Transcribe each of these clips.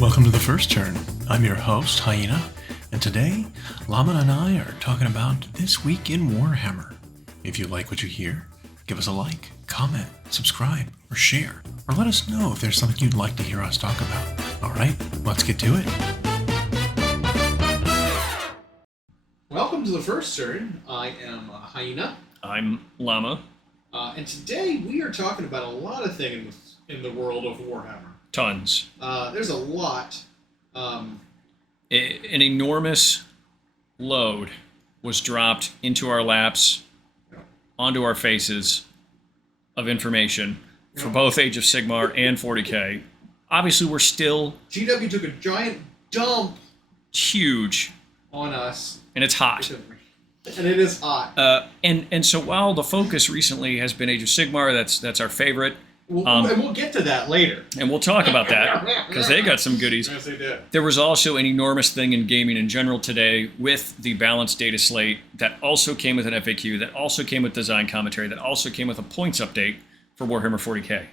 Welcome to The First Turn. I'm your host, Hyena, and today, Llama and I are talking about This Week in Warhammer. If you like what you hear, give us a like, comment, subscribe, or share, or let us know if there's something you'd like to hear us talk about. Alright, let's get to it. Welcome to The First Turn. I am Hyena. I'm Llama. And today we are talking about a lot of things in the world of Warhammer. Tons. There's a lot. An enormous load was dropped into our laps, onto our faces, of information for both Age of Sigmar and 40k. Obviously, we're still... GW took a giant dump. Huge. On us. And it's hot. And it is hot. And so while the focus recently has been Age of Sigmar, that's our favorite. And we'll get to that later. And we'll talk about that, because they got some goodies. Yes, they did. There was also an enormous thing in gaming in general today with the balanced data slate that also came with an FAQ, that also came with design commentary, that also came with a points update for Warhammer 40k.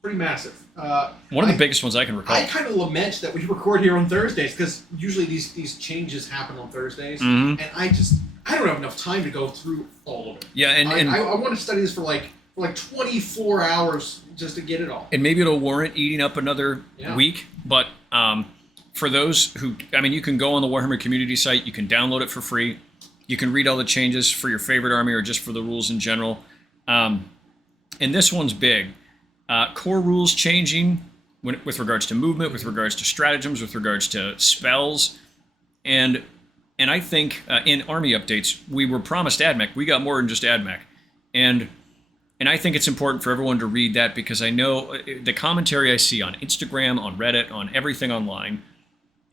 Pretty massive. One of the biggest ones I can recall. I kind of lament that we record here on Thursdays, because usually these changes happen on Thursdays, Mm-hmm. and I don't have enough time to go through all of it. Yeah, and I want to study this for like 24 hours just to get it all. And maybe it'll warrant eating up another week, but for those who, you can go on the Warhammer community site, you can download it for free, you can read all the changes for your favorite army or just for the rules in general. And this one's big. Core rules changing with regards to movement, with regards to stratagems, with regards to spells, and I think in army updates, we were promised AdMech. We got more than just AdMech. And I think it's important for everyone to read that, because I know the commentary I see on Instagram, on Reddit, on everything online,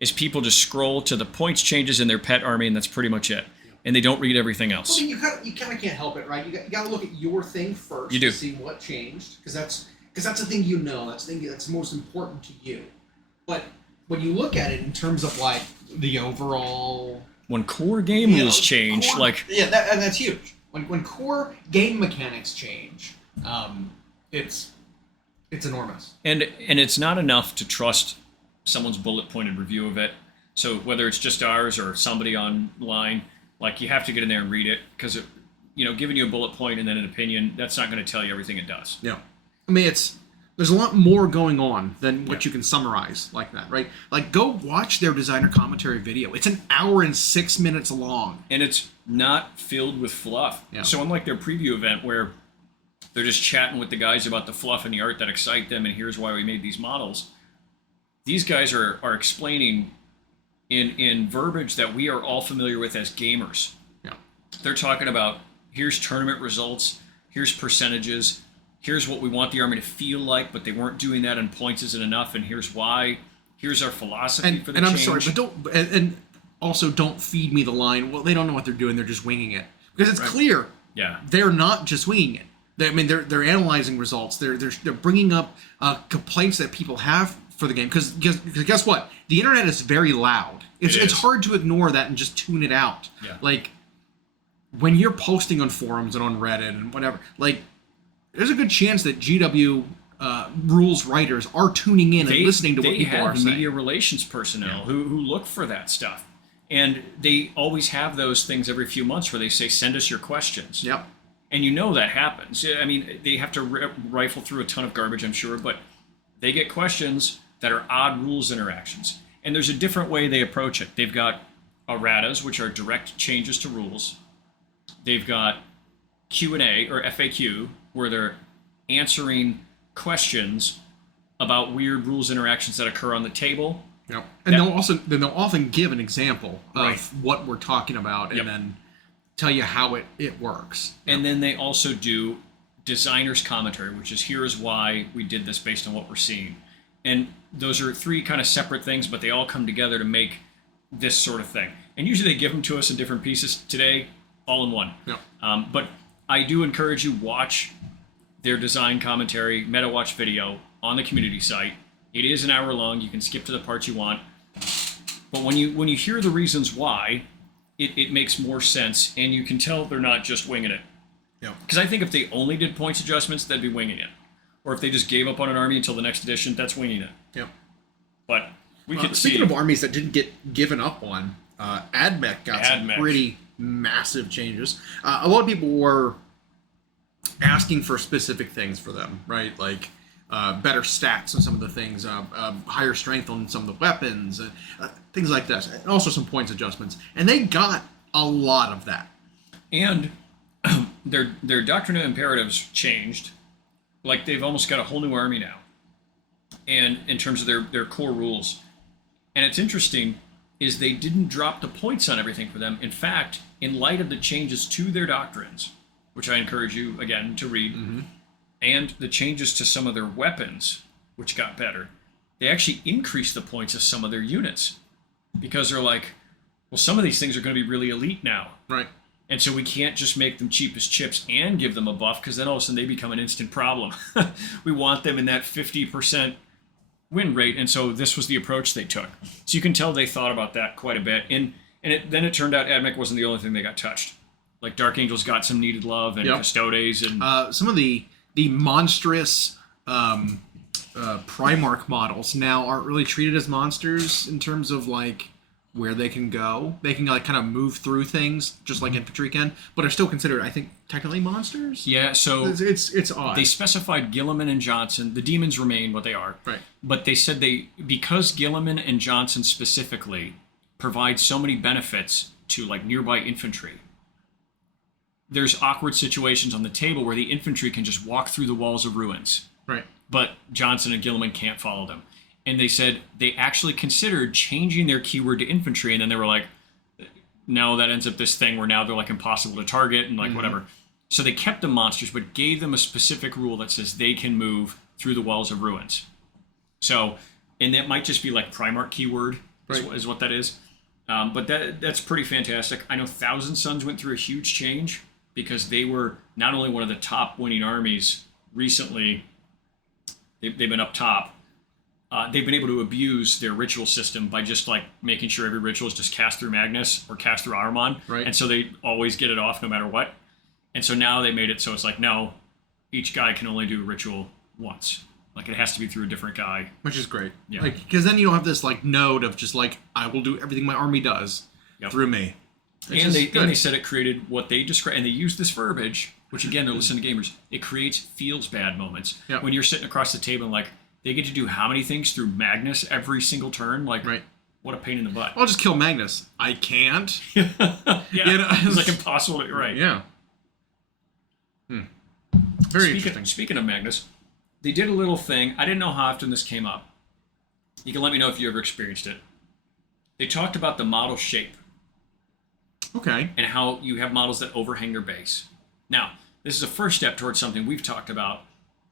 is people just scroll to the points changes in their pet army, and that's pretty much it. And they don't read everything else. Well, you kind of can't help it, right? You got to look at your thing first. You do. To see what changed, because that's the thing you know. That's the thing that's most important to you. But when you look at it in terms of like the overall... When core game rules change, that's huge. When core game mechanics change, it's enormous. And it's not enough to trust someone's bullet-pointed review of it. So whether it's just ours or somebody online, you have to get in there and read it, because giving you a bullet point and then an opinion, that's not going to tell you everything it does. Yeah. There's a lot more going on than what you can summarize like that, right? Go watch their designer commentary video. It's an hour and 6 minutes long. And it's not filled with fluff. Yeah. So unlike their preview event where they're just chatting with the guys about the fluff and the art that excite them, and here's why we made these models, these guys are explaining in verbiage that we are all familiar with as gamers. Yeah. They're talking about, here's tournament results, here's percentages, here's what we want the army to feel like, but they weren't doing that, and points isn't enough, and here's why. Here's our philosophy for the change. And I'm sorry, but also don't feed me the line, well, they don't know what they're doing, they're just winging it. Because it's clear they're not just winging it. They're analyzing results. They're bringing up complaints that people have for the game. Because guess what? The internet is very loud. It's hard to ignore that and just tune it out. Yeah. When you're posting on forums and on Reddit and whatever, there's a good chance that GW rules writers are tuning in and listening to what people are saying. They have media relations personnel who look for that stuff. And they always have those things every few months where they say, send us your questions. Yep. And that happens. They have to rifle through a ton of garbage, I'm sure, but they get questions that are odd rules interactions. And there's a different way they approach it. They've got erratas, which are direct changes to rules. They've got Q&A, or FAQ, where they're answering questions about weird rules interactions that occur on the table. Yep. And they'll often give an example of what we're talking about, and then tell you how it works. And then they also do designer's commentary, which is, here's why we did this based on what we're seeing. And those are three kind of separate things, but they all come together to make this sort of thing. And usually they give them to us in different pieces. Today, all in one. Yep. But I do encourage you, watch their design commentary, meta watch video on the community site. It is an hour long. You can skip to the parts you want. But when you hear the reasons why, it makes more sense, and you can tell they're not just winging it. Yeah. Because I think if they only did points adjustments, they'd be winging it. Or if they just gave up on an army until the next edition, that's winging it. Yeah. But We could speaking of armies that didn't get given up on, AdMech got some pretty massive changes. A lot of people were asking for specific things for them, right? Like better stats on some of the things, higher strength on some of the weapons, things like this, and also some points adjustments. And they got a lot of that. And their doctrine of imperatives changed. Like they've almost got a whole new army now. And in terms of their core rules. And it's interesting is they didn't drop the points on everything for them. In fact, in light of the changes to their doctrines, which I encourage you, again, to read, and the changes to some of their weapons, which got better, they actually increased the points of some of their units. Because they're like, well, some of these things are going to be really elite now. Right. And so we can't just make them cheap as chips and give them a buff, because then all of a sudden they become an instant problem. We want them in that 50% win rate, and so this was the approach they took. So you can tell they thought about that quite a bit. And then it turned out AdMech wasn't the only thing they got touched. Like Dark Angels got some needed love, and Custodes, and some of the monstrous Primarch models now aren't really treated as monsters in terms of like where they can go. They can like kind of move through things just like infantry can, but are still considered, I think, technically monsters. Yeah, so it's odd. They specified Gilliman and Johnson. The demons remain what they are. Right. But they said because Gilliman and Johnson specifically provide so many benefits to like nearby infantry, there's awkward situations on the table where the infantry can just walk through the walls of ruins. Right. But Johnson and Gilliman can't follow them. And they said they actually considered changing their keyword to infantry, and then they were like, no, that ends up this thing where now they're like impossible to target and like whatever. So they kept them monsters, but gave them a specific rule that says they can move through the walls of ruins. So, and that might just be like Primarch keyword is what that is. But that's pretty fantastic. I know Thousand Sons went through a huge change because they were not only one of the top winning armies recently, they've been up top. They've been able to abuse their ritual system by just like making sure every ritual is just cast through Magnus or cast through Armon. Right. And so they always get it off no matter what. And so now they made it so it's like, no, each guy can only do a ritual once. Like it has to be through a different guy. Which is great. Yeah. Like, because then you don't have this like node of just like, I will do everything my army does through me. And they said it created what they described, and they used this verbiage, which again, they're listening to gamers. It creates feels bad moments. Yep. When you're sitting across the table and like, they get to do how many things through Magnus every single turn? Like, what a pain in the butt. I'll just kill Magnus. I can't. Yeah, it's like impossible. Right. Yeah. Very interesting. Speaking of Magnus, they did a little thing. I didn't know how often this came up. You can let me know if you ever experienced it. They talked about the model shape. Okay. And how you have models that overhang their base. Now, this is a first step towards something we've talked about,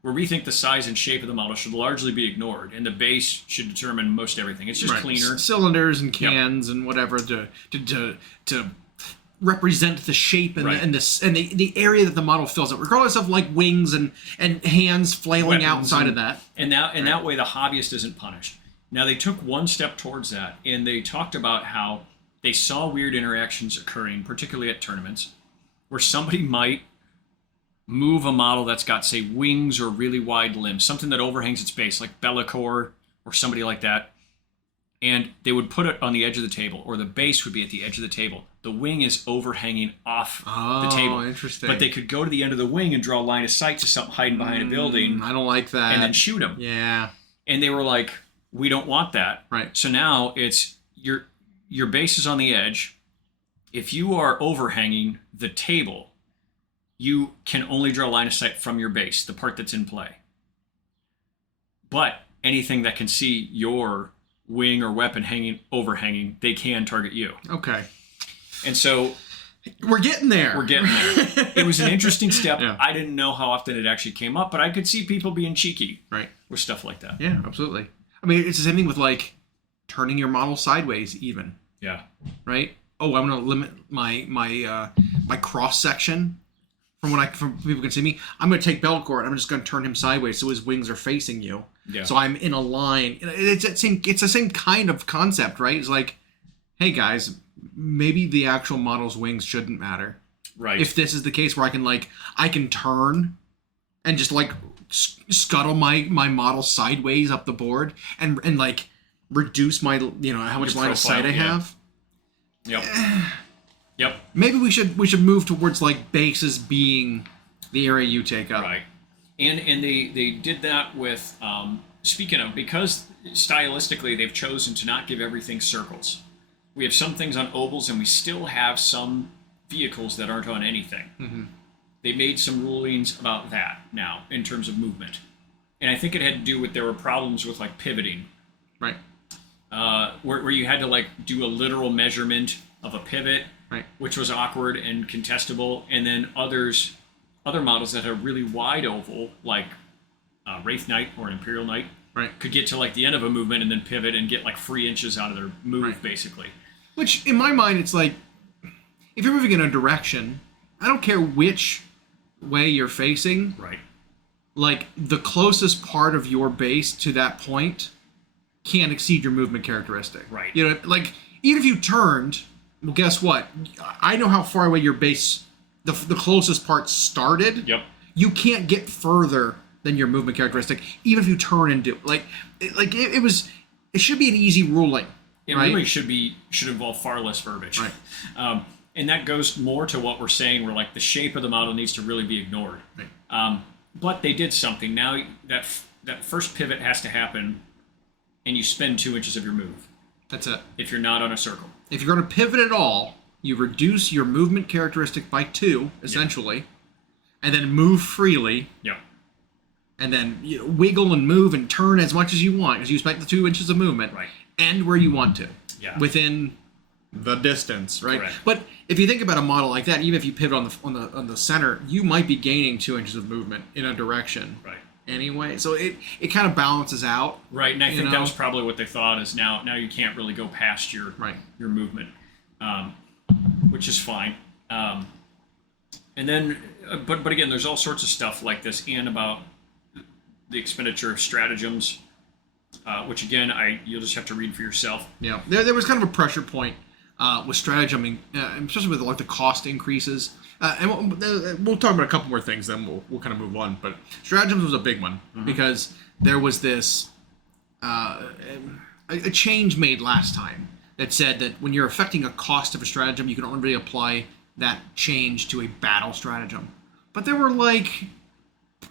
where we think the size and shape of the model should largely be ignored, and the base should determine most everything. It's just cleaner. Cylinders and cans and whatever to represent the shape and the area that the model fills up, regardless of like wings and hands flailing outside of that. And that way the hobbyist isn't punished. Now they took one step towards that, and they talked about how they saw weird interactions occurring, particularly at tournaments, where somebody might move a model that's got, say, wings or really wide limbs, something that overhangs its base, like Bellicor or somebody like that, and they would put it on the edge of the table, or the base would be at the edge of the table. The wing is overhanging off the table. Oh, interesting. But they could go to the end of the wing and draw a line of sight to something hiding behind a building. I don't like that. And then shoot them. Yeah. And they were like, we don't want that. Right. So now it's your base is on the edge. If you are overhanging the table, you can only draw a line of sight from your base, the part that's in play. But anything that can see your wing or weapon overhanging, they can target you. Okay. And so we're getting there. It was an interesting step. Yeah. I didn't know how often it actually came up, but I could see people being cheeky with stuff like that. Yeah, absolutely. I mean, it's the same thing with like turning your model sideways even. Yeah. Right? Oh, I'm going to limit my cross section from people can see me. I'm going to take Bellicor and I'm just going to turn him sideways so his wings are facing you. Yeah. So I'm in a line. It's the same kind of concept, right? It's like, hey guys, maybe the actual model's wings shouldn't matter. Right. If this is the case where I can turn and just like scuttle my model sideways up the board and like reduce my, how much line of sight I have. Yep. Yep. Maybe we should move towards like bases being the area you take up. Right. And they did that with speaking of, because stylistically they've chosen to not give everything circles. We have some things on ovals, and we still have some vehicles that aren't on anything. Mm-hmm. They made some rulings about that now in terms of movement, and I think it had to do with there were problems with like pivoting, right? Where you had to like do a literal measurement of a pivot, right, which was awkward and contestable, and then other models that had a really wide oval, like Wraith Knight or an Imperial Knight, right, could get to like the end of a movement and then pivot and get like 3 inches out of their move, basically. Which, in my mind, it's like, if you're moving in a direction, I don't care which way you're facing. Right. Like, the closest part of your base to that point can't exceed your movement characteristic. Right. Like, even if you turned, well, guess what? I know how far away your base, the closest part started. Yep. You can't get further than your movement characteristic, even if you turn and do it should be an easy ruling. It right? really should involve far less verbiage. Right. And that goes more to what we're saying, where like the shape of the model needs to really be ignored. Right. But they did something. Now that first pivot has to happen, and you spend 2 inches of your move. That's it. If you're not on a circle. If you're going to pivot at all, you reduce your movement characteristic by 2, essentially, and then move freely. Yeah. And then wiggle and move and turn as much as you want, because you spent the 2 inches of movement. Right. And where you want to. Yeah. Within the distance, right? Correct. But if you think about a model like that, even if you pivot on the center, you might be gaining 2 inches of movement in a direction. Right. Anyway, so it kind of balances out. Right, and I think that was probably what they thought is now you can't really go past your movement, which is fine. And then, but again, there's all sorts of stuff like this, and about the expenditure of stratagems, which again, you'll just have to read for yourself. Yeah, there was kind of a pressure point with strategizing, especially with like the cost increases. And we'll talk about a couple more things, then we'll kind of move on. But stratagems was a big one because there was this a change made last time that said that when you're affecting a cost of a stratagem, you can only really apply that change to a battle stratagem. But there were like,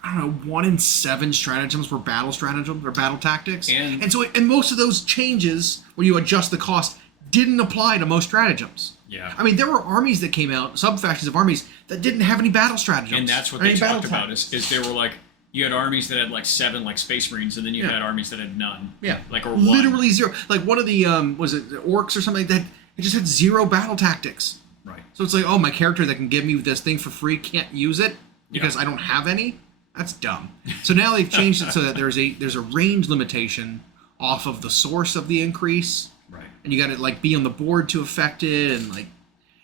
I don't know, 1 in 7 stratagems were battle stratagems or battle tactics, and most of those changes where you adjust the cost didn't apply to most stratagems. Yeah. I mean, there were armies that came out, sub-factions of armies, that didn't have any battle stratagems. And that's what they talked about, is there were like, you had armies that had like 7 like Space Marines, and then you had armies that had none. Yeah. Like, or literally 1. 0. Like one of the, was it the orcs or something like that? It just had 0 battle tactics. Right. So it's like, oh, my character that can give me this thing for free can't use it because I don't have any? That's dumb. So now they've changed it so that there's a range limitation off of the source of the increase. Right. And you got to like be on the board to affect it, and like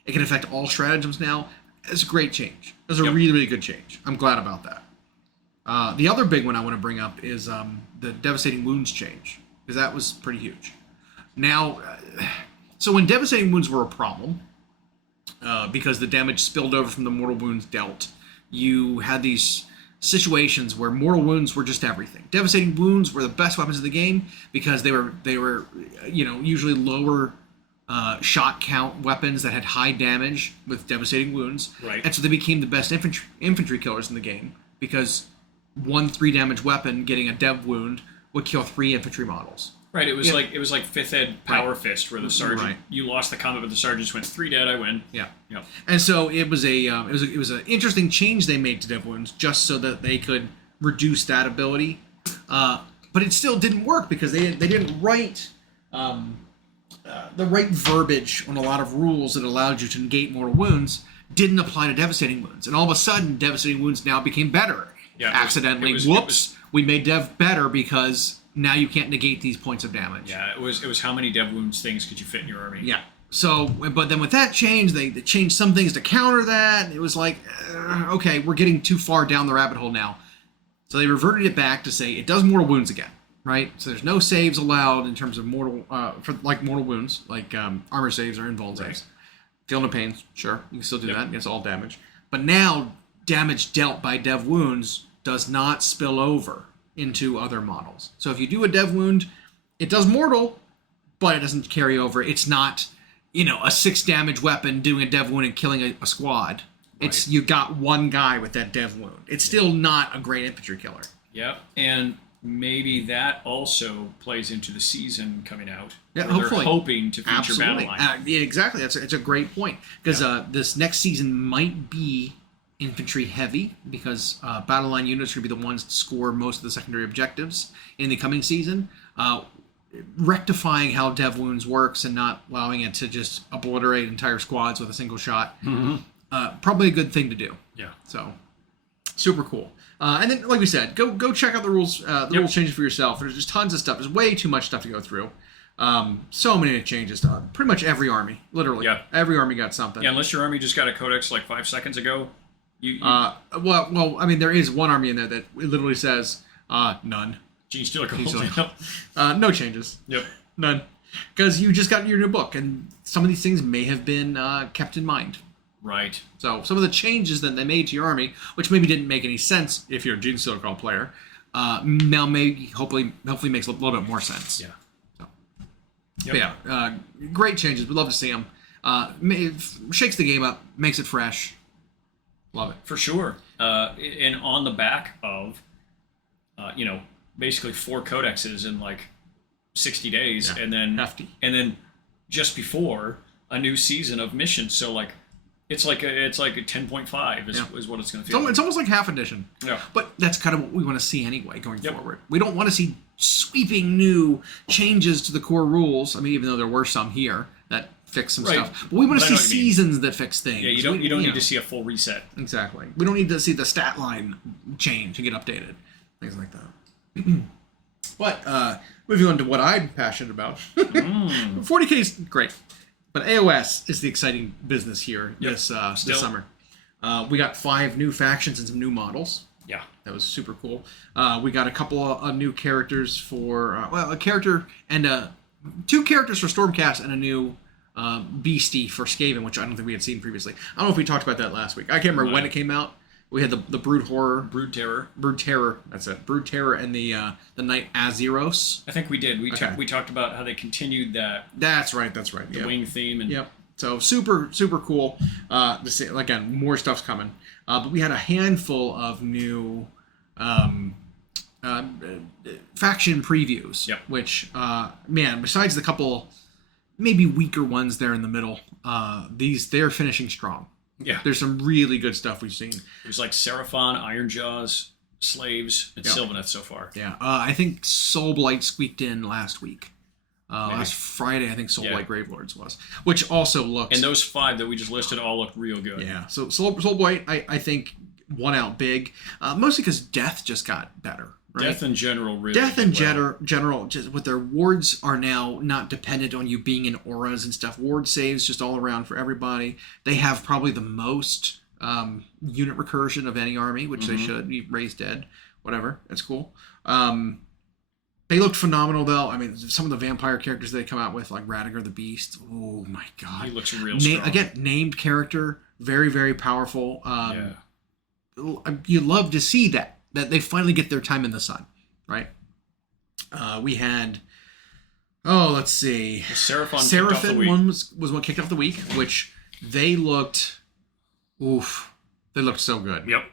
it can affect all stratagems now. It's a great change. It's a really, really good change. I'm glad about that. The other big one I want to bring up is the Devastating Wounds change, because that was pretty huge. Now, so when Devastating Wounds were a problem, because the damage spilled over from the mortal wounds dealt, you had these situations where mortal wounds were just everything. Devastating Wounds were the best weapons of the game because they were usually lower shot count weapons that had high damage with Devastating Wounds. Right. And so they became the best infantry killers in the game because 1 3 damage weapon getting a dev wound would kill 3 infantry models. Right, it was like 5th Ed Power Fist, where the sergeant you lost the combat, but the sergeant just went 3 dead, I win. Yeah. Yep. And so it was an interesting change they made to dev wounds just so that they could reduce that ability, but it still didn't work because they didn't write the right verbiage on a lot of rules that allowed you to negate mortal wounds. Didn't apply to Devastating Wounds, and all of a sudden Devastating Wounds now became better. Yeah, accidentally, we made dev better because now you can't negate these points of damage. Yeah, it was how many dev wounds things could you fit in your army? Yeah. So, but then with that change, they changed some things to counter that. And it was like, okay, we're getting too far down the rabbit hole now. So they reverted it back to say it does mortal wounds again, right? So there's no saves allowed in terms of mortal wounds, like armor saves or invuln saves. Feel no pain, sure, you can still do that against all damage. But now damage dealt by dev wounds does not spill over into other models. So if you do a dev wound, it does mortal, but it doesn't carry over. It's not, a 6 damage weapon doing a dev wound and killing a squad. Right. It's you got one guy with that dev wound. It's still not a great infantry killer. Yep, and maybe that also plays into the season coming out. Yeah, hopefully. They're hoping to feature Absolutely. battle line. Yeah, exactly. It's a great point because this next season might be infantry heavy because battle line units are going to be the ones to score most of the secondary objectives in the coming season. Rectifying how dev wounds works and not allowing it to just obliterate entire squads with a single shot. Probably a good thing to do. Yeah. So, super cool. And then, like we said, go check out the rules rules changes for yourself. There's just tons of stuff. There's way too much stuff to go through. So many changes to pretty much every army. Literally. Yeah. Every army got something. Yeah, unless your army just got a codex like 5 seconds ago. Well, I mean, there is one army in there that literally says none. Gene Stealer no changes. Yep. None. Because you just got your new book, and some of these things may have been kept in mind. Right. So some of the changes that they made to your army, which maybe didn't make any sense if you're a Gene Stealer Call player, now maybe hopefully makes a little bit more sense. Yeah. So. Yep. But yeah, great changes. We'd love to see them. It shakes the game up, makes it fresh. Love it. For sure. And on the back of, basically 4 codexes in like 60 days, and then hefty. And then just before a new season of missions. So like it's like a 10.5 is what it's going to feel. It's almost like half edition. Yeah. But that's kind of what we want to see anyway going forward. We don't want to see sweeping new changes to the core rules. I mean, even though there were some here that fix some stuff, but we want to see seasons that fix things. Yeah, you don't need to see a full reset. Exactly. We don't need to see the stat line change and get updated, things like that. But moving on to what I'm passionate about, 40k is great, but AOS is the exciting business here this summer. We got 5 new factions and some new models. Yeah, that was super cool. We got a couple of new characters for a character and 2 characters for Stormcast and a new beastie for Skaven, which I don't think we had seen previously. I don't know if we talked about that last week. I can't remember when it came out. We had the Brood Terror. That's it. Brood Terror and the Knight Azeros. I think we did. We talked about how they continued that. That's right. The wing theme and So super cool. Again, more stuff's coming. But we had a handful of new faction previews. Yep. Which besides the couple maybe weaker ones there in the middle, they're finishing strong. Yeah. There's some really good stuff we've seen. There's like Seraphon, Ironjaws, Slaves, and Sylvaneth so far. Yeah. I think Soulblight squeaked in last week. Last Friday, I think Soulblight Gravelords was. Which also looks... And those 5 that we just listed all look real good. Yeah. So Soulblight, I think, won out big. Mostly because Death just got better. Right? Death in general really general, just with their wards are now not dependent on you being in auras and stuff. Ward saves just all around for everybody. They have probably the most unit recursion of any army, which they should. You raise dead, whatever. That's cool. They looked phenomenal though. I mean, some of the vampire characters they come out with, like Radiger the Beast. Oh my god, he looks real strong. Again, named character, very very powerful. You love to see that they finally get their time in the sun, right? We had, let's see. The Seraphon one was what kicked off the week, which they looked so good. Yep.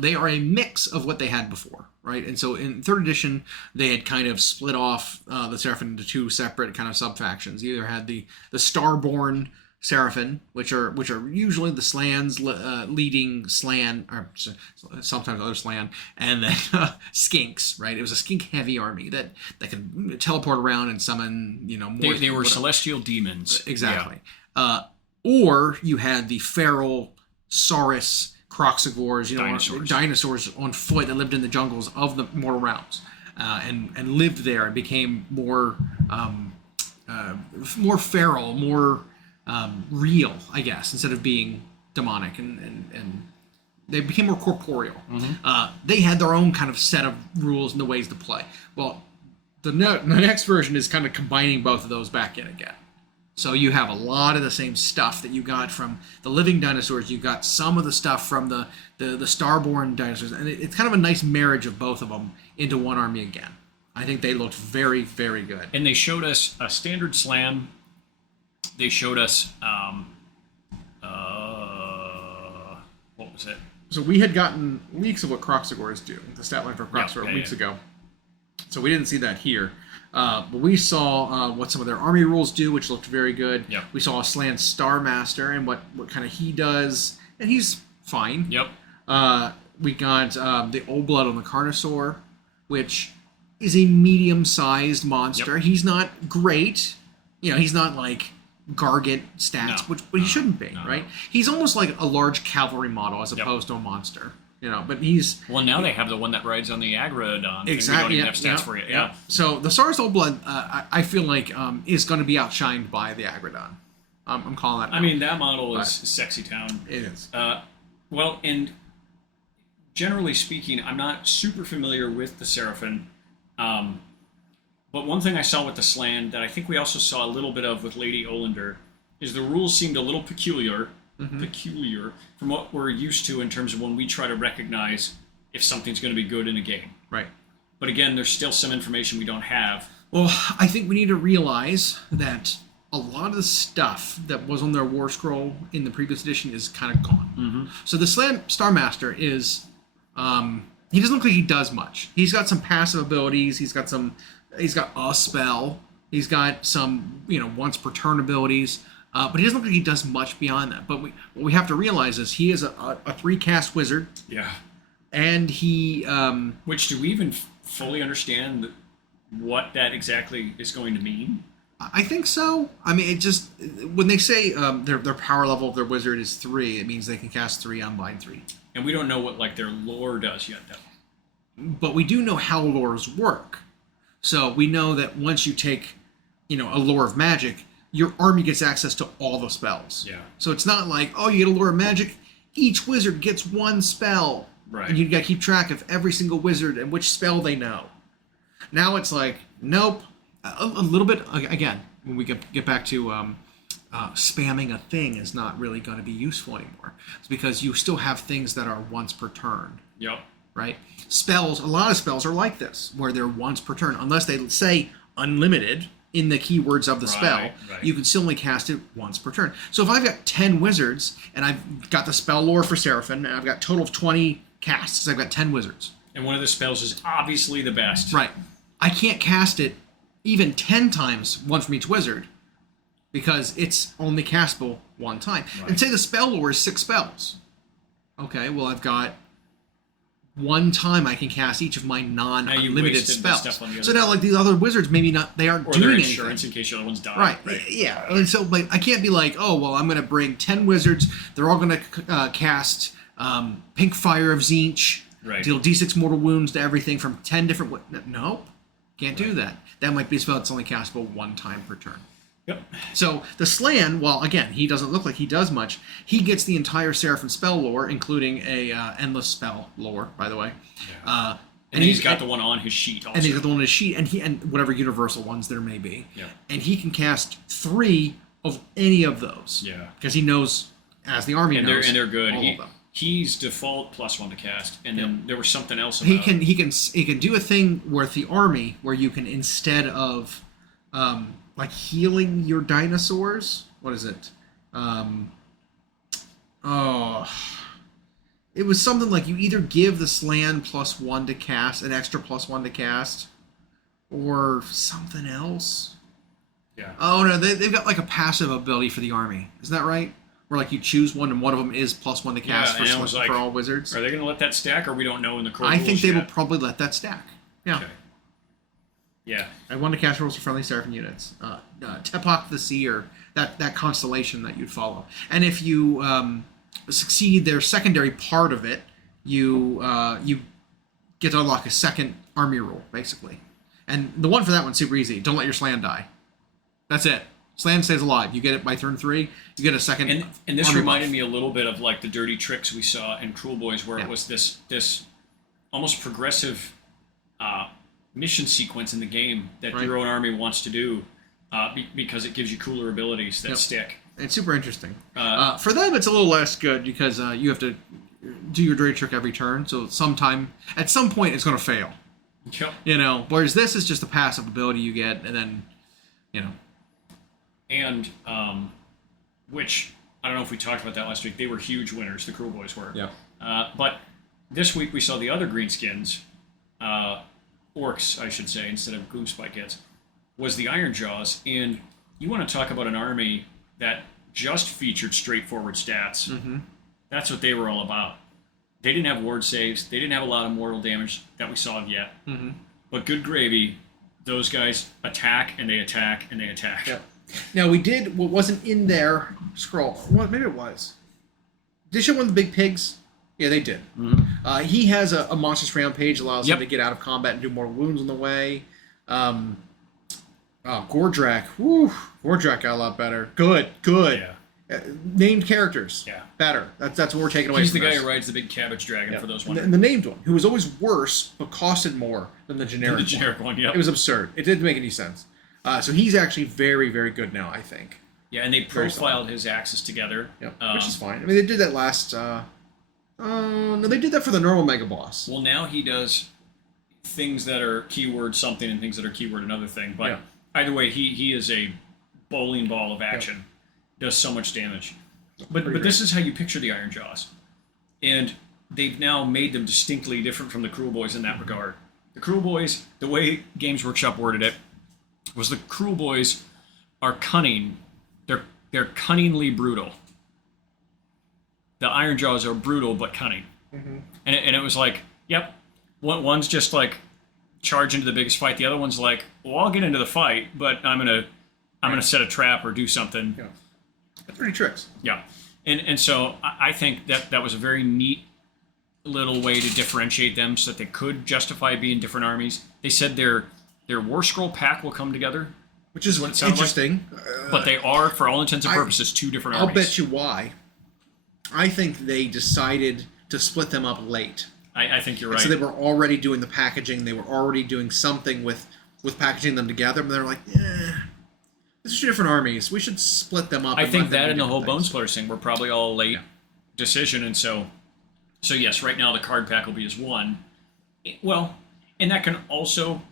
They are a mix of what they had before, right? And so in 3rd edition, they had kind of split off the Seraphon into 2 separate kind of sub-factions. You either had the Starborn Seraphon, which are usually the Slans leading Slan, or sometimes other Slan, and then Skinks, right? It was a skink heavy army that could teleport around and summon, more. They were celestial demons. Exactly. Yeah. Or you had the feral Saurus Croxivores, dinosaurs on foot that lived in the jungles of the mortal realms, and lived there and became more feral, more real, I guess, instead of being demonic, and they became more corporeal. They had their own kind of set of rules and the ways to play. Well, the next version is kind of combining both of those back in again. So you have a lot of the same stuff that you got from the living dinosaurs. You got some of the stuff from the Starborn dinosaurs, and it's kind of a nice marriage of both of them into one army again. I think they looked very, very good. And they showed us a standard slam. They showed us, what was it? So we had gotten leaks of what Kroxigors do, the stat line for Kroxigor weeks ago. So we didn't see that here. But we saw what some of their army rules do, which looked very good. Yep. We saw a Slan Star Master and what kind of he does, and he's fine. Yep. We got the Old Blood on the Carnosaur, which is a medium-sized monster. Yep. He's not great. He's not like Gargant stats, but he shouldn't be, right? He's almost like a large cavalry model as opposed to a monster. But he's... Well, now they have the one that rides on the Agrodon. Exactly. We don't even have stats for it. Yeah. So the Stars Old Blood, I feel like, is going to be outshined by the Agrodon. I'm calling that. I mean, that model is sexy town. It is. Well, and generally speaking, I'm not super familiar with the Seraphim. But one thing I saw with the Slan that I think we also saw a little bit of with Lady Olander is the rules seemed a little peculiar from what we're used to in terms of when we try to recognize if something's going to be good in a game. Right. But again, there's still some information we don't have. Well, I think we need to realize that a lot of the stuff that was on their War Scroll in the previous edition is kind of gone. Mm-hmm. So the Slan Star Master is... he doesn't look like he does much. He's got some passive abilities. He's got a spell. He's got some, once per turn abilities. But he doesn't look like he does much beyond that. But what we have to realize is he is a 3-cast wizard. Yeah. And he... Which, do we even fully understand what that exactly is going to mean? I think so. I mean, it just... When they say their power level of their wizard is 3, it means they can cast 3 on line 3. And we don't know what, their lore does yet, though. But we do know how lores work. So we know that once you take, a lore of magic, your army gets access to all the spells. Yeah. So it's not like, you get a lore of magic, each wizard gets one spell. Right. And you got to keep track of every single wizard and which spell they know. Now it's like, nope. A little bit, again, when we get back to spamming a thing is not really going to be useful anymore. It's because you still have things that are once per turn. Yep. Right? Spells, a lot of spells are like this, where they're once per turn. Unless they say unlimited in the keywords of the spell, you can still only cast it once per turn. So if I've got 10 wizards, and I've got the spell lore for Seraphim, and I've got a total of 20 casts, I've got 10 wizards. And one of the spells is obviously the best. Right. I can't cast it even 10 times, one from each wizard, because it's only castable one time. Right. And say the spell lore is 6 spells. Okay, well, I've got one time I can cast each of my non-unlimited spells. So now, the other wizards, maybe not, they aren't doing anything. Or insurance in case the other ones die. Right. Yeah. And so, I can't be like, I'm going to bring 10 wizards. They're all going to cast Pink Fire of Tzeentch, deal D6 mortal wounds to everything from 10 different... No, can't do that. That might be a spell that's only castable one time per turn. Yep. So the Slan, while again he doesn't look like he does much, he gets the entire Seraphim spell lore, including a endless spell lore, by the way. Yeah. And he's got the one on his sheet also. And he's got the one on his sheet, and whatever universal ones there may be. Yeah. And he can cast 3 of any of those. Yeah. Because he knows, as the army knows, and they're good. All of them. He's default +1 to cast, and then there was something else. He can do a thing with the army where you can, instead of healing your dinosaurs. What is it? It was something like you either give the Slan +1 to cast, an extra +1 to cast, or something else. Yeah. Oh no, they've got a passive ability for the army. Isn't that right? Where you choose one and one of them is +1 to cast for all wizards. Are they going to let that stack, or we don't know in the core I rules think they yet? will probably let that stack. Yeah. Okay. Yeah. I want to cast rolls for friendly Seraphim units. Tepak the Seer, that constellation that you'd follow. And if you succeed their secondary part of it, you get to unlock a second army rule, basically. And the one for that one's super easy. Don't let your Slan die. That's it. Slan stays alive. You get it by turn 3. You get a second. And this reminded me a little bit of the dirty tricks we saw in Cruel Boys, where it was this almost progressive mission sequence in the game that your own army wants to do because it gives you cooler abilities that stick. It's super interesting. For them, it's a little less good because you have to do your dirty trick every turn. So at some point, it's going to fail. Yep. You know, whereas this is just a passive ability you get, and then, you know. And, which, I don't know if we talked about that last week, they were huge winners, the Cruel Boys were. Yeah. But this week we saw the other greenskins, orcs, I should say, instead of Gloomspike heads, was the Iron Jaws. And you want to talk about an army that just featured straightforward stats. Mm-hmm. That's what they were all about. They didn't have ward saves. They didn't have a lot of mortal damage that we saw yet. Mm-hmm. But good gravy, those guys attack and they attack and they attack. Yep. Now, we did what wasn't in their scroll. Well, maybe it was. Did they show one of the big pigs? Yeah, they did. Mm-hmm. He has a monstrous rampage, allows him to get out of combat and do more wounds on the way. Gordrak. Woo. Gordrak got a lot better. Good. Yeah. Named characters. Yeah. Better. That's what we're taking away He's from the guy this. who rides the big cabbage dragon for those ones. And the named one, who was always worse, but costed more than the generic one. Yep. It was absurd. It didn't make any sense. So he's actually very, very good now, I think. Yeah, and they profiled his axes together. Yep, which is fine. I mean, they did that last... no, they did that for the normal Mega Boss. Well, now he does things that are keyword something and things that are keyword another thing. But either way, he is a bowling ball of action. Does so much damage. But this is how you picture the Iron Jaws. And they've now made them distinctly different from the Cruel Boys in that regard. The Cruel Boys, the way Games Workshop worded it, was the Cruel Boys are cunning. They're cunningly brutal. The Iron Jaws are brutal but cunning. Mm-hmm. And it was like, yep, one's just like charge into the biggest fight. The other one's like, well, I'll get into the fight, but I'm gonna set a trap or do something. Yeah. That's pretty tricks. Yeah. And so I think that was a very neat little way to differentiate them so that they could justify being different armies. They said their War Scroll pack will come together. Which is what it sounds interesting. But they are, for all intents and purposes, two different armies. I'll bet you why. I think they decided to split them up late. I think you're right. So they were already doing the packaging. They were already doing something with packaging them together. But they're like, these are two different armies. We should split them up. I think that and the whole Bone Splitters thing were probably all a late decision. And so yes, right now the card pack will be as one. Well, and that can also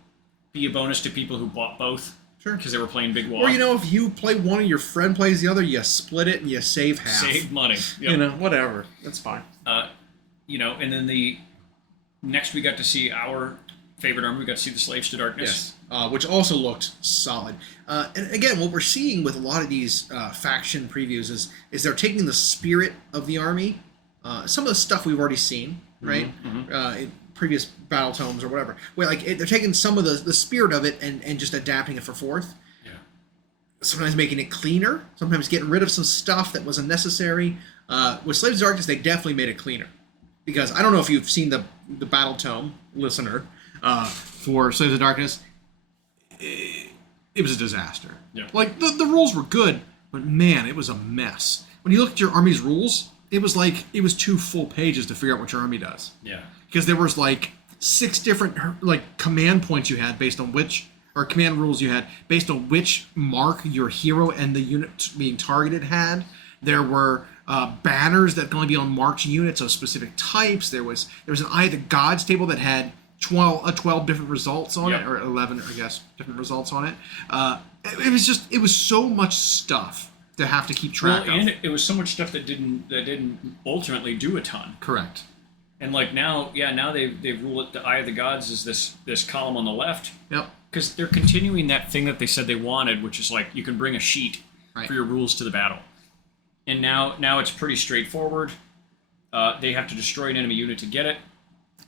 be a bonus to people who bought both. Sure. Because they were playing Big Wall. Or, if you play one and your friend plays the other, you split it and you save half. Save money. Yep. Whatever. That's fine. And then next we got to see our favorite army. We got to see the Slaves to Darkness. Yes. Which also looked solid. And again, what we're seeing with a lot of these faction previews is they're taking the spirit of the army. Some of the stuff we've already seen, right? Mm-hmm. In previous battle tomes or whatever. Where they're taking some of the spirit of it and just adapting it for 4th. Yeah. Sometimes making it cleaner. Sometimes getting rid of some stuff that was unnecessary. With Slaves of Darkness, they definitely made it cleaner. Because I don't know if you've seen the battle tome, listener, for Slaves of Darkness. It was a disaster. Yeah. Like, the rules were good, but man, it was a mess. When you look at your army's rules, it was 2 full pages to figure out what your army does. Yeah. Because there was 6 different command points you had based on command rules you had based on which mark your hero and the unit being targeted had. There were banners that could only be on marked units of specific types. There was an Eye of the Gods table that had 12 different results on it, or 11, I guess, different results on it. It was so much stuff to have to keep track of. And it was so much stuff that didn't ultimately do a ton. Correct. And now they've ruled it the Eye of the Gods is this column on the left. Yep. Because they're continuing that thing that they said they wanted, which is you can bring a sheet for your rules to the battle. And now it's pretty straightforward. They have to destroy an enemy unit to get it.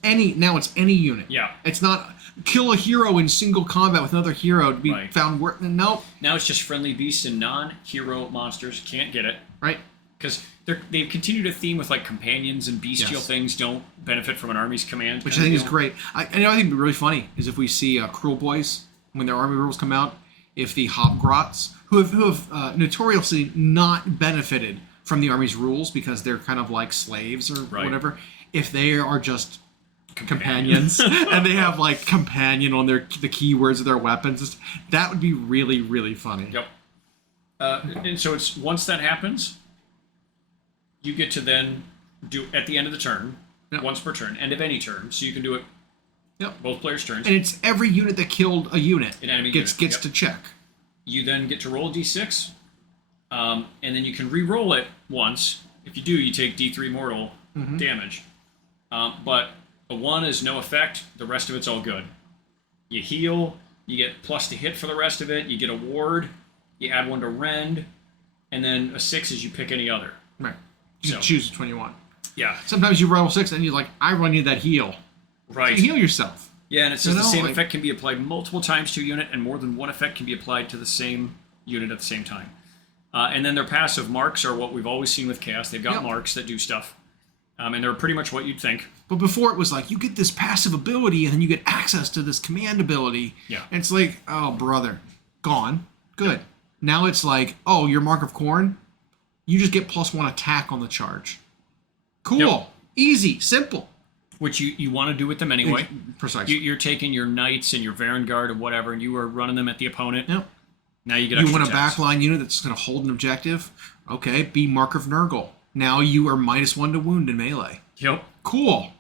Now it's any unit. Yeah. It's not kill a hero in single combat with another hero to be found worth. Nope. Now it's just friendly beasts and non-hero monsters can't get it. Right. Because they've continued a theme with companions and bestial things don't benefit from an army's command. Which I think is great. I think it'd be really funny is if we see Cruel Boys when their army rules come out, if the Hobgrots, who have notoriously not benefited from the army's rules because they're kind of like slaves or whatever, if they are just companions and they have companion on the keywords of their weapons, that would be really, really funny. Yep. And so it's once that happens, you get to then do at the end of the turn, once per turn, end of any turn, so you can do it Yep. Both players' turns. And it's every unit that killed a unit An enemy gets unit. to check. You then get to roll a d6, and then you can re-roll it once. If you do, you take d3 mortal damage. But a 1 is no effect. The rest of it's all good. You heal. You get plus to hit for the rest of it. You get a ward. You add 1 to rend. And then a 6 is you pick any other. Right. You choose which one you want. Yeah. Sometimes you roll 6 and you're like, I run you that heal. Right. So you heal yourself. Yeah, and it says the same effect can be applied multiple times to a unit, and more than one effect can be applied to the same unit at the same time. And then their passive marks are what we've always seen with Chaos. They've got marks that do stuff. And they're pretty much what you'd think. But before it was like, you get this passive ability, and then you get access to this command ability. Yeah. And it's like, oh, brother. Gone. Good. Yep. Now it's like, oh, your Mark of Khorne, you just get +1 attack on the charge. Cool. Yep. Easy. Simple. Which you want to do with them anyway. Precisely. You're taking your Knights and your Varangard or whatever, and you are running them at the opponent. Yep. Now you get You want a backline unit that's going to hold an objective? Okay, be Mark of Nurgle. Now you are -1 to wound in melee. Yep. Cool.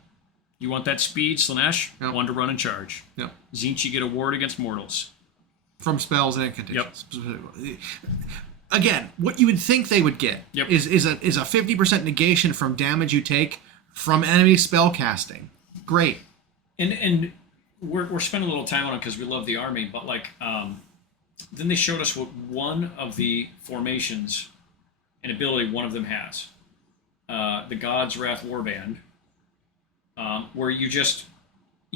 You want that speed, Slanesh? Yep. 1 to run and charge. Yep. Tzeentch, you get a ward against mortals. From spells and incantations. Yep. Again, what you would think they would get is a 50% negation from damage you take from enemy spell casting. Great. And we're spending a little time on it because we love the army, but like then they showed us what one of the formations and ability one of them has. The God's Wrath Warband, where you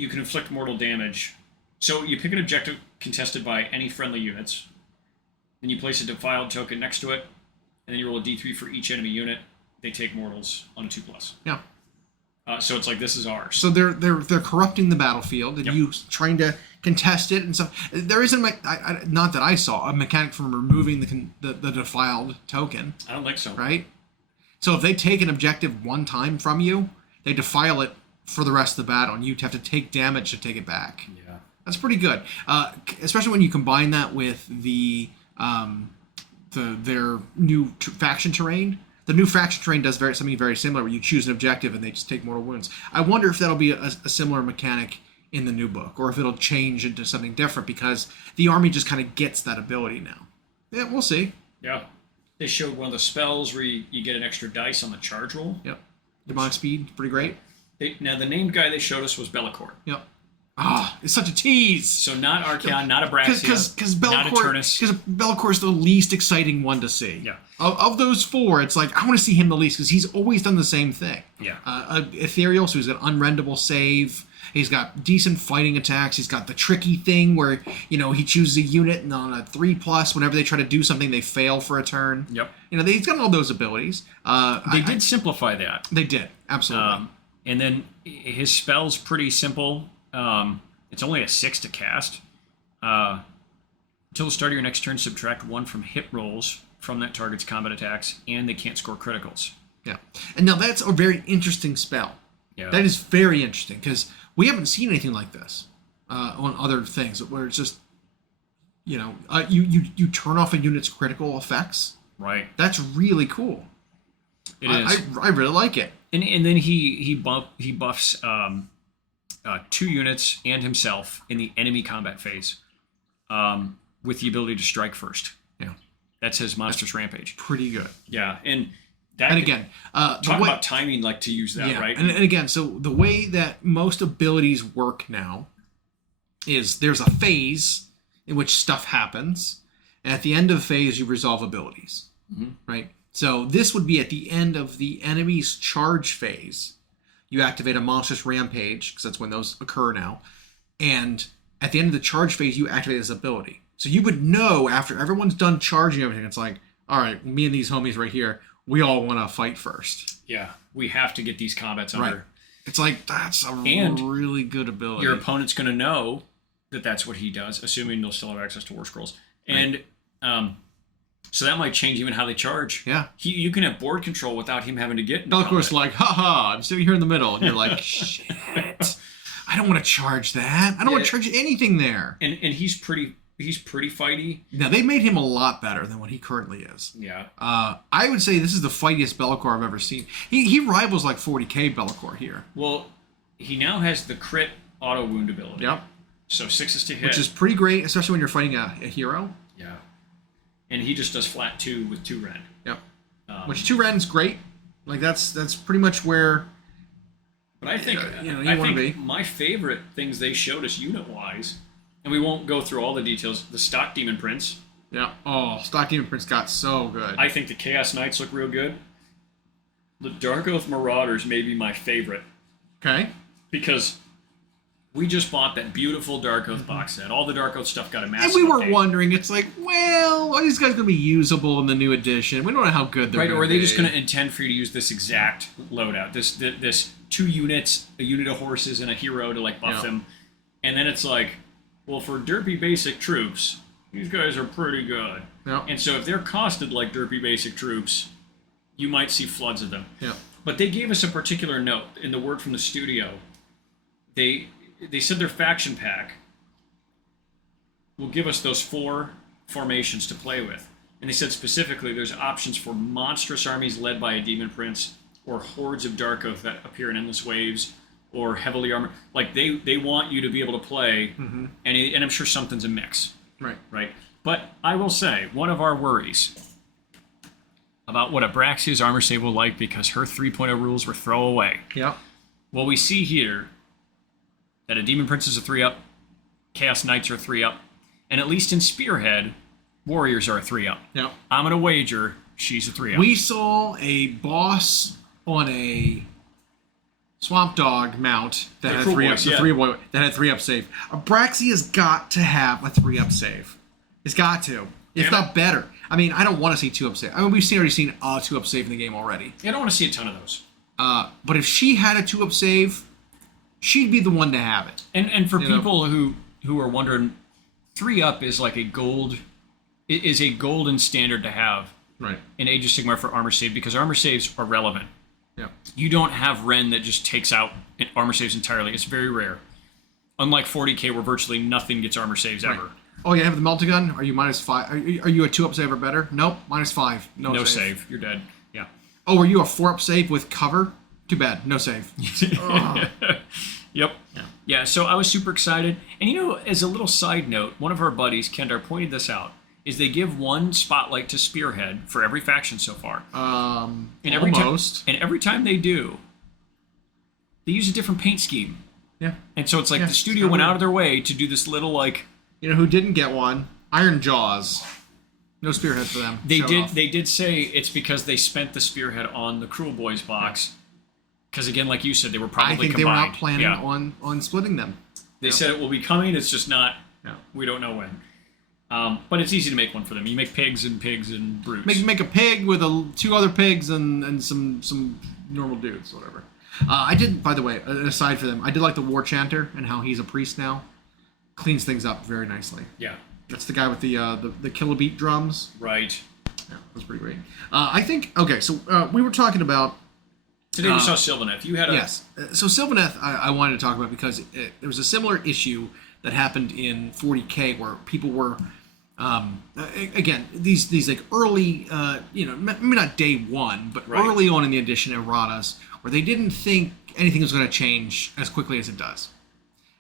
can inflict mortal damage. So you pick an objective contested by any friendly units, then you place a defiled token next to it, and then you roll a d3 for each enemy unit. They take mortals on a 2+. Yeah. So it's like, this is ours. So they're corrupting the battlefield, and you trying to contest it and stuff. There isn't, not that I saw, a mechanic from removing the defiled token. I don't think so. Right? So if they take an objective one time from you, they defile it for the rest of the battle, and you have to take damage to take it back. Yeah. That's pretty good, especially when you combine that with their new faction terrain. The new faction terrain does something very similar, where you choose an objective and they just take mortal wounds. I wonder if that'll be a similar mechanic in the new book, or if it'll change into something different, because the army just kind of gets that ability now. Yeah, we'll see. Yeah. They showed one of the spells where you get an extra dice on the charge roll. Yep. Demonic speed, pretty great. Now, the named guy they showed us was Bellicor. Yep. Ah, it's such a tease. So not Archaon, not Abraxia, because not Eternus. Because Bellicor's the least exciting one to see. Yeah. Of those four, it's like, I want to see him the least, because he's always done the same thing. Yeah. Ethereal, so he's got unrendable save. He's got decent fighting attacks. He's got the tricky thing where, he chooses a unit, and on a 3+, whenever they try to do something, they fail for a turn. Yep. He's got all those abilities. They did simplify that. They did, absolutely. And then his spell's pretty simple. It's only a 6 to cast. Until the start of your next turn, subtract 1 from hit rolls from that target's combat attacks, and they can't score criticals. Yeah. And now that's a very interesting spell. Yeah. That is very interesting, because we haven't seen anything like this on other things, where it's just, you turn off a unit's critical effects. Right. That's really cool. It is. I really like it. And then he buffs 2 units and himself in the enemy combat phase with the ability to strike first. Yeah. That's his Monstrous Rampage. Pretty good. Yeah. And again, talk about timing, to use that, right? And again, so the way that most abilities work now is there's a phase in which stuff happens, and at the end of the phase, you resolve abilities. Mm-hmm. Right? So this would be at the end of the enemy's charge phase. You activate a Monstrous Rampage, because that's when those occur now. And at the end of the charge phase, you activate this ability. So you would know after everyone's done charging everything, it's like, all right, me and these homies right here, we all want to fight first. Yeah, we have to get these combats under. Right. It's like, that's a really good ability. Your opponent's going to know that that's what he does, assuming they'll still have access to War Scrolls. And so that might change even how they charge. Yeah. You can have board control without him having to get... Bellicor's like, haha, I'm sitting here in the middle. And you're like, shit, I don't want to charge that. I don't want to charge anything there. And he's pretty fighty. Now, they made him a lot better than what he currently is. Yeah. I would say this is the fightiest Bellicor I've ever seen. He rivals like 40k Bellicor here. Well, he now has the crit auto wound ability. Yep. So 6s to hit. Which is pretty great, especially when you're fighting a hero. Yeah. And he just does flat 2 with 2 rend. Yep. Which 2 rend's great. Like that's pretty much where. But I think you want to be. My favorite things they showed us unit-wise, and we won't go through all the details. The stock Demon Prince. Yeah. Oh, stock Demon Prince got so good. I think the Chaos Knights look real good. The Dark Oath Marauders may be my favorite. Okay. Because we just bought that beautiful Dark Oath box set. All the Dark Oath stuff got a massive And we were update. wondering, it's like, well, are these guys going to be usable in the new edition? We don't know how good they're going to be. Or are they just going to intend for you to use this exact loadout? This 2 units, a unit of horses, and a hero to like buff them. And then it's like, well, for derpy basic troops, these guys are pretty good. Yeah. And so if they're costed like derpy basic troops, you might see floods of them. Yeah. But they gave us a particular note in the word from the studio. They said their faction pack will give us those 4 formations to play with. And they said specifically there's options for monstrous armies led by a demon prince, or hordes of Dark Oath that appear in endless waves, or heavily armored. Like they want you to be able to play, and I'm sure something's a mix. Right. But I will say, one of our worries about what Abraxia's armor save will like, because her 3.0 rules were throwaway. Yeah. Well, we see here that a Demon Prince is a 3-up, Chaos Knights are a 3-up, and at least in Spearhead, Warriors are a 3-up. Yeah. I'm going to wager she's a 3-up. We saw a boss on a Swamp Dog mount that had 3-up, that had 3-up save. Abraxia's got to have a 3-up save. It's got to. If not better. I mean, I don't want to see 2-up save. I mean, we've already seen a 2-up save in the game already. I don't want to see a ton of those. But if she had a 2-up save, she'd be the one to have it. And for people who are wondering, 3-up is like a golden standard to have in Age of Sigmar for armor save, because armor saves are relevant. Yeah. You don't have Ren that just takes out armor saves entirely. It's very rare. Unlike 40k, where virtually nothing gets armor saves ever. Oh, you have the Meltagun? Are you -5? Are you a 2-up save or better? Nope, -5. No save. You're dead. Yeah. Oh, are you a 4-up save with cover? Too bad. No save. Yep. Yeah, so I was super excited. And as a little side note, one of our buddies, Kendar, pointed this out, is they give 1 spotlight to Spearhead for every faction so far. And and every time they do, they use a different paint scheme. Yeah. And so it's like the studio went out of their way to do this little like... You know who didn't get one? Iron Jaws. No Spearhead for them. They did say it's because they spent the Spearhead on the Cruel Boys box. Because again, like you said, they were probably combined. They were not planning on splitting them. They said it will be coming. It's just not. We don't know when. But it's easy to make one for them. You make pigs and brutes. Make a pig with 2 other pigs and some normal dudes, whatever. I did, by the way, aside for them, I did like the War Chanter and how he's a priest now. Cleans things up very nicely. Yeah. That's the guy with the kilobeat drums. Right. Yeah, that's pretty great. I think, okay, so we were talking about... Today we saw Sylvaneth. You had a... Yes. So Sylvaneth I wanted to talk about because there was a similar issue that happened in 40k where people were... again, these like early, maybe not day 1, but early on in the edition erratas, where they didn't think anything was going to change as quickly as it does.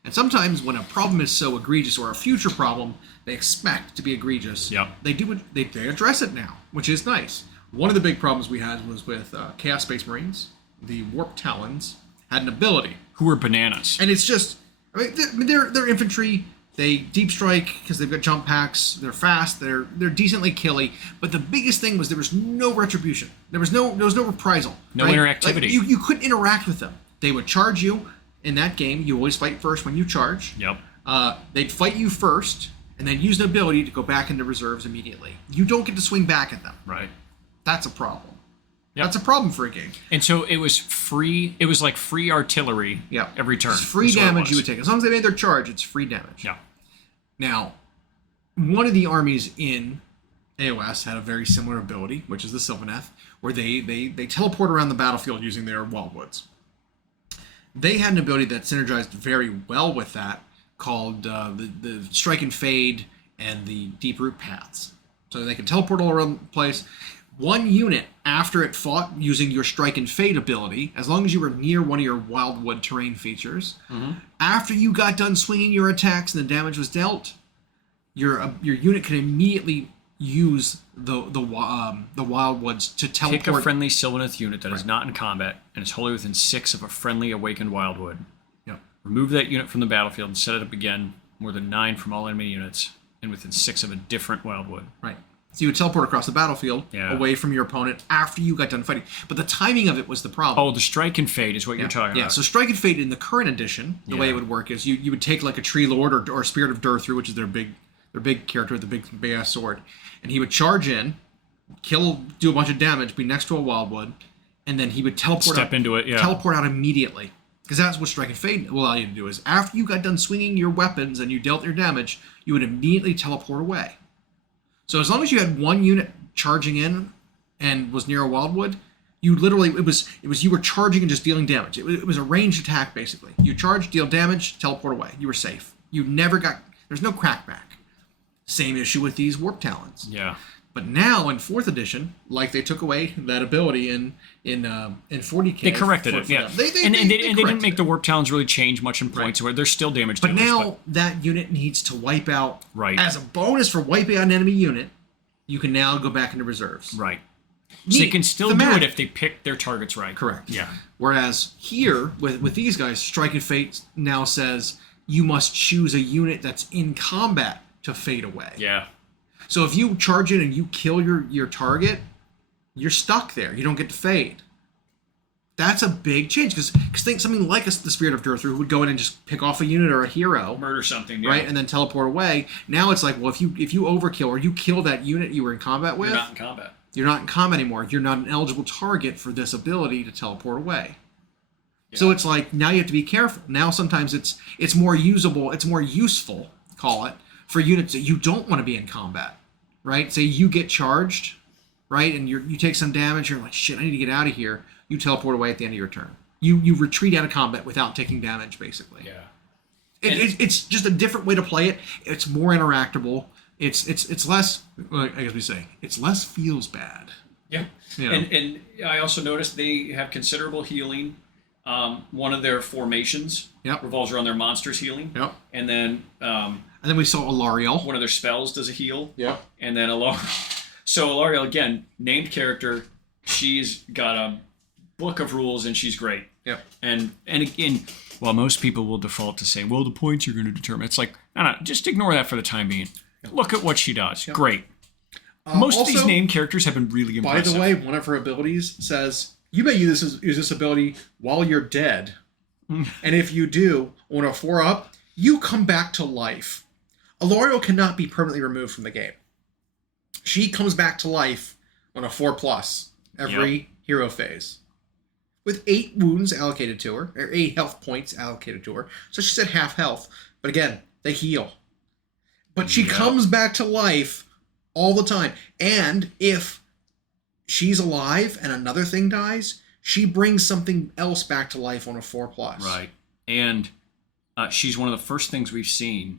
And sometimes when a problem is so egregious, or a future problem they expect to be egregious, they address it now, which is nice. One of the big problems we had was with Chaos Space Marines. The Warp Talons had an ability. Who were bananas. And it's just, they're infantry. They deep strike because they've got jump packs. They're fast. They're decently killy. But the biggest thing was there was no retribution. There was no reprisal. No interactivity. Like you couldn't interact with them. They would charge you. In that game, you always fight first when you charge. Yep. They'd fight you first, and then use an ability to go back into reserves immediately. You don't get to swing back at them. Right. That's a problem. Yep. That's a problem for a game. And so it was free. It was like free artillery. Every turn. It's free damage you would take. As long as they made their charge, it's free damage. Yeah. Now, one of the armies in AOS had a very similar ability, which is the Sylvaneth, where they teleport around the battlefield using their wildwoods. They had an ability that synergized very well with that, called the Strike and Fade and the Deep Root Paths. So they can teleport all around the place. One unit, after it fought using your Strike and Fade ability, as long as you were near one of your Wildwood terrain features, After you got done swinging your attacks and the damage was dealt, your unit can immediately use the Wildwoods to teleport. Pick a friendly Sylvaneth unit that is not in combat and is wholly within 6 of a friendly awakened Wildwood. Yep. Remove that unit from the battlefield and set it up again, more than 9 from all enemy units, and within 6 of a different Wildwood. Right. So you would teleport across the battlefield, away from your opponent after you got done fighting. But the timing of it was the problem. Oh, the Strike and Fade is what you're talking about. Yeah, so Strike and Fade in the current edition, the way it would work is you would take like a Tree Lord or Spirit of Durthru, which is their big character with the big ass sword, and he would charge in, do a bunch of damage, be next to a Wildwood, and then he would teleport teleport out immediately. Because that's what Strike and Fade will allow you to do, is after you got done swinging your weapons and you dealt your damage, you would immediately teleport away. So as long as you had one unit charging in and was near a Wildwood, you literally, it was you were charging and just dealing damage. It was a ranged attack, basically. You charge, deal damage, teleport away. You were safe. You never got, there's no crackback. Same issue with these Warp Talons. Yeah. But now in 4th edition, like they took away that ability in 40k. They corrected it, yeah. They didn't make the Warp Talons really change much in points, where they're still damage dealers. But now that unit needs to wipe out, right. As a bonus for wiping out an enemy unit, you can now go back into reserves. Right. So they can still do it if they pick their targets right. Correct. Yeah. Whereas here, with these guys, Strike and Fate now says you must choose a unit that's in combat to fade away. Yeah. So if you charge in and you kill your target, you're stuck there. You don't get to fade. That's a big change, because think something like the Spirit of Durthru, who would go in and just pick off a unit or a hero, murder something, right, and then teleport away. Now it's like, well, if you overkill or you kill that unit you were in combat with, you're not in combat. You're not in combat anymore. You're not an eligible target for this ability to teleport away. Yeah. So it's like, now you have to be careful. Now sometimes it's more usable, it's more useful, call it, for units that you don't want to be in combat, right? Say you get charged, right, and you take some damage, you're like, shit, I need to get out of here. You teleport away at the end of your turn. You retreat out of combat without taking damage, basically. Yeah. It's just a different way to play it. It's more interactable. It's less, I guess we say, it's less feels bad. Yeah. You know? And I also noticed they have considerable healing. One of their formations revolves around their monsters healing. Yep. And then we saw Alariel. One of their spells does a heal. Yep. And then Alariel, again, named character. She's got a book of rules and she's great. Yep. And again, while most people will default to say, well, the points are going to determine. It's like, no, just ignore that for the time being. Yep. Look at what she does. Yep. Great. Most of these named characters have been really impressive. By the way, one of her abilities says, you may use this ability while you're dead. And if you do, on a 4-up, you come back to life. Alariel cannot be permanently removed from the game. She comes back to life on a 4+ every hero phase, with 8 wounds allocated to her, or 8 health points allocated to her. So she's at half health. But again, they heal. But she comes back to life all the time. And if she's alive and another thing dies, she brings something else back to life on a 4+. Right. And she's one of the first things we've seen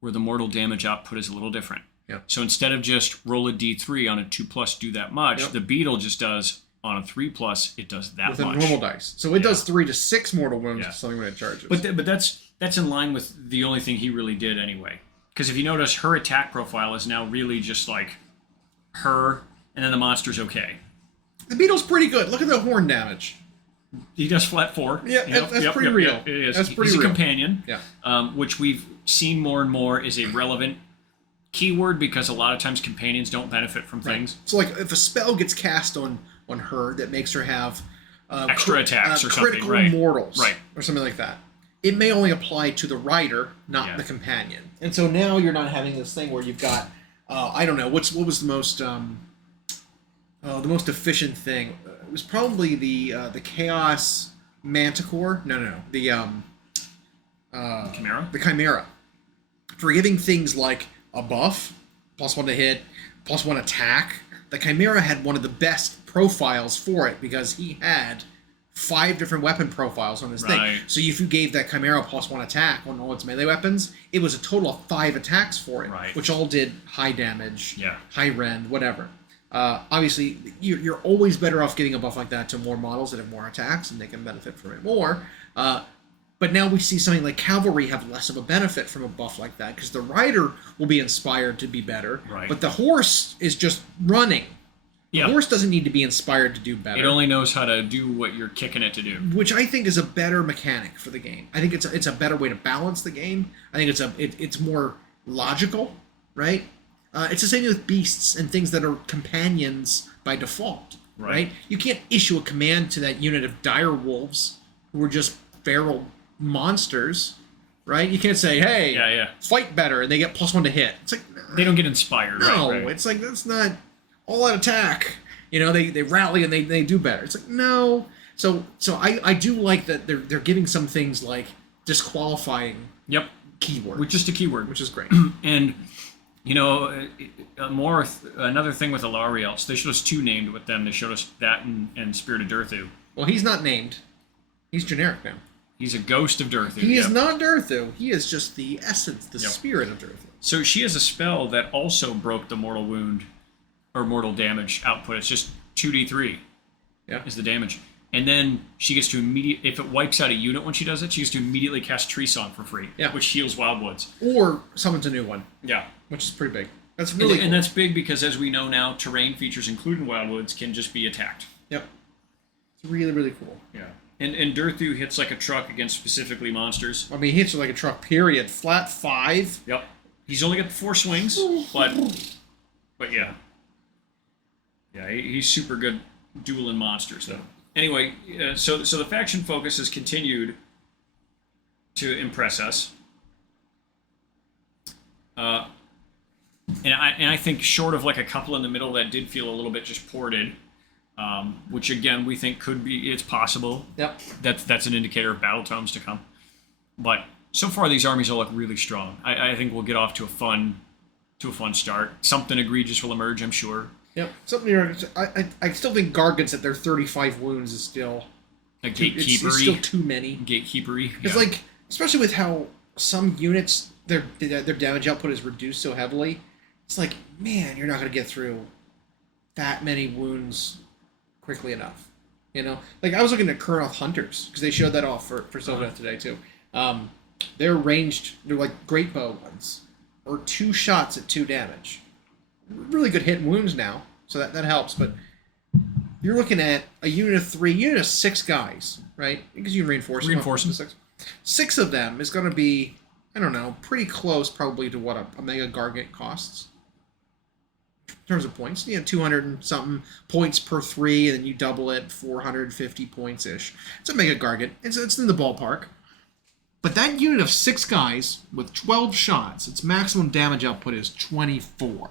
where the mortal damage output is a little different. Yep. So instead of just roll a d3 on a 2+, do that much, the beetle just does on a 3+, it does that with much. With a normal dice. So it does 3 to 6 mortal wounds to something when it charges. But that's in line with the only thing he really did anyway. Because if you notice, her attack profile is now really just like her, and then the monster's okay. The beetle's pretty good. Look at the horn damage. He does flat 4. Yeah, that's pretty real. It is. That's pretty He's real. A companion, yeah. Which we've seen more and more is a relevant keyword, because a lot of times companions don't benefit from things. So like if a spell gets cast on her that makes her have extra attacks or something, critical mortals, right, or something like that, it may only apply to the rider, not the companion. And so now you're not having this thing where you've got I don't know what was the most efficient thing. It was probably the Chaos Manticore. No, the Chimera. The Chimera, for giving things like a buff, +1 to hit, +1 attack. The Chimera had one of the best profiles for it, because he had 5 different weapon profiles on his thing. So if you gave that Chimera +1 attack on all its melee weapons, it was a total of 5 attacks for it, which all did high damage, high rend, whatever. Obviously, you're always better off getting a buff like that to more models that have more attacks, and they can benefit from it more. But now we see something like cavalry have less of a benefit from a buff like that, because the rider will be inspired to be better, right. but the horse is just running. The Yeah. horse doesn't need to be inspired to do better. It only knows how to do what you're kicking it to do. Which I think is a better mechanic for the game. I think it's a better way to balance the game. I think it's more logical, right? It's the same with beasts and things that are companions by default, right? You can't issue a command to that unit of dire wolves who are just feral monsters, right? You can't say, hey, fight better, and they get +1 to hit. It's like, they don't get inspired. No, right. It's like, that's not all-out attack. You know, they rally and they do better. It's like, no. So I do like that they're giving some things like disqualifying keyword. With just a keyword. Which is great. And, you know, another thing with Alariels, they showed us 2 named with them. They showed us that and Spirit of Durthu. Well, he's not named. He's generic now. He's a ghost of Durthu. He is not Durthu. He is just the essence, the spirit of Durthu. So she has a spell that also broke the mortal wound or mortal damage output. It's just 2d3 is the damage. And then she gets to if it wipes out a unit when she does it, she gets to immediately cast Tree Song for free, which heals Wildwoods. Or summons a new one. Yeah. Which is pretty big. That's really cool. And that's big because, as we know now, terrain features, including Wildwoods, can just be attacked. Yep. It's really, really cool. Yeah. And Durthu hits like a truck against specifically monsters. I mean, he hits like a truck, period. Flat 5. Yep. He's only got 4 swings, but yeah. Yeah, he's super good dueling monsters, though. Anyway, so the faction focus has continued to impress us. And I think short of like a couple in the middle that did feel a little bit just ported, which again we think it's possible. Yep. That's an indicator of battle tomes to come. But so far these armies all look really strong. I think we'll get off to a fun start. Something egregious will emerge, I'm sure. Yep. Something. I still think Gargants at their 35 wounds is still a gatekeepery. It's still too many. Gatekeepery. It's like, especially with how some units their damage output is reduced so heavily. It's like, man, you're not going to get through that many wounds quickly enough. You know, like I was looking at Kurnoth Hunters because they showed that off for Sylvaneth today too. They're ranged. They're like great bow ones, or 2 shots at 2 damage. Really good hit and wounds now, so that helps. But you're looking at a unit of 3, unit of 6 guys, right? Because you reinforce them. 6 of them is going to be, I don't know, pretty close probably to what a Mega Gargant costs. In terms of points, 200 and something points per 3, and then you double it, 450 points-ish. It's a Mega Gargant. It's in the ballpark. But that unit of 6 guys with 12 shots, its maximum damage output is 24.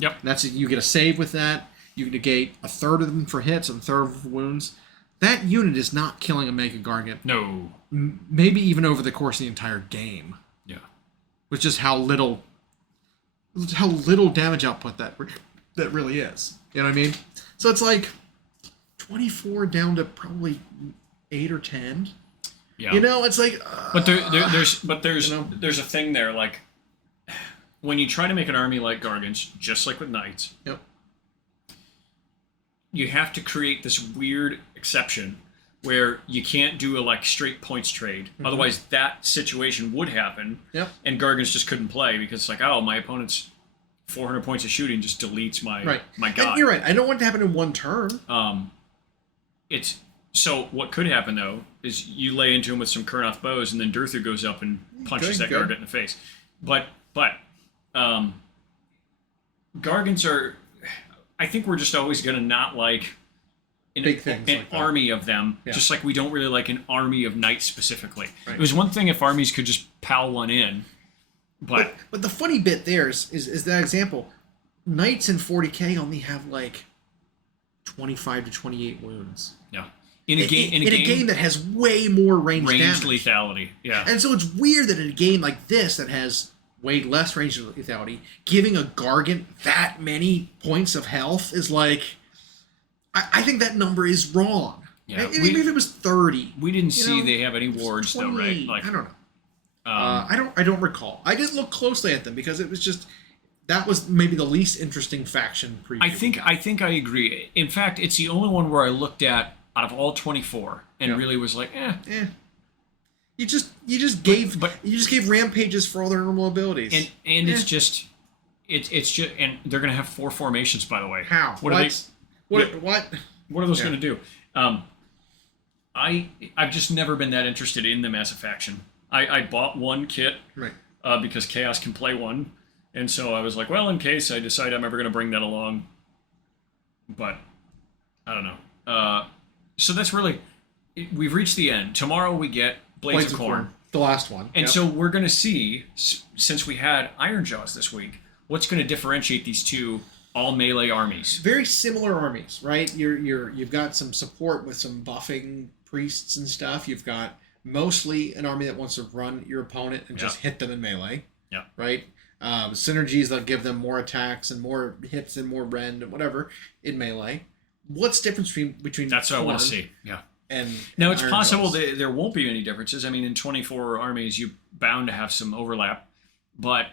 Yep. You get a save with that. You negate a third of them for hits and a third for wounds. That unit is not killing a Mega Gargant. No. Maybe even over the course of the entire game. Yeah. With just how little damage output that really is. You know what I mean? So it's like 24 down to probably 8 or 10. Yeah. You know, it's like. There's a thing there, like when you try to make an army like Gargants, just like with Knights. Yep. You have to create this weird exception where you can't do a straight points trade. Mm-hmm. Otherwise, that situation would happen. Yep. And Gargants just couldn't play because it's like, oh, my opponent's 400 points of shooting just deletes my god. And you're right. I don't want it to happen in one turn. So what could happen though is you lay into him with some Kurnoth bows, and then Durthu goes up and punches that Gargant in the face. But Gargants are. I think we're just always going to not like an army of them, just like we don't really like an army of knights specifically. Right. It was one thing if armies could just pal one in, but the funny bit there is that example. Knights in 40k only have 25 to 28 wounds. Yeah. In a game that has way more ranged lethality. Yeah. And so it's weird that in a game like this that has way less ranged lethality, giving a Gargant that many points of health is like, I think that number is wrong. Yeah. Even if it was 30. We didn't see they have any wards though, right? I don't know. I don't recall. I didn't look closely at them because it was just. That was maybe the least interesting faction preview. I think I agree. In fact, it's the only one where I looked at out of all 24 and really was like, You just gave rampages for all their normal abilities. And it's just and they're gonna have 4 formations, by the way. How? What are those gonna do? I've just never been that interested in them as a faction. I bought one kit because Chaos can play one, and so I was like, well, in case I decide I'm ever gonna bring that along. But I don't know. So that's really, we've reached the end. Tomorrow we get Blades of Corn. The last one. And so we're going to see, since we had Iron Jaws this week, what's going to differentiate these two all melee armies. Very similar armies, right? You've got some support with some buffing priests and stuff. You've got mostly an army that wants to run your opponent and just hit them in melee. Yeah. Right? Synergies that give them more attacks and more hits and more rend and whatever in melee. What's the difference between That's what I want to see. Yeah. And now it's possible there won't be any differences. I mean, in 24 armies, you're bound to have some overlap. But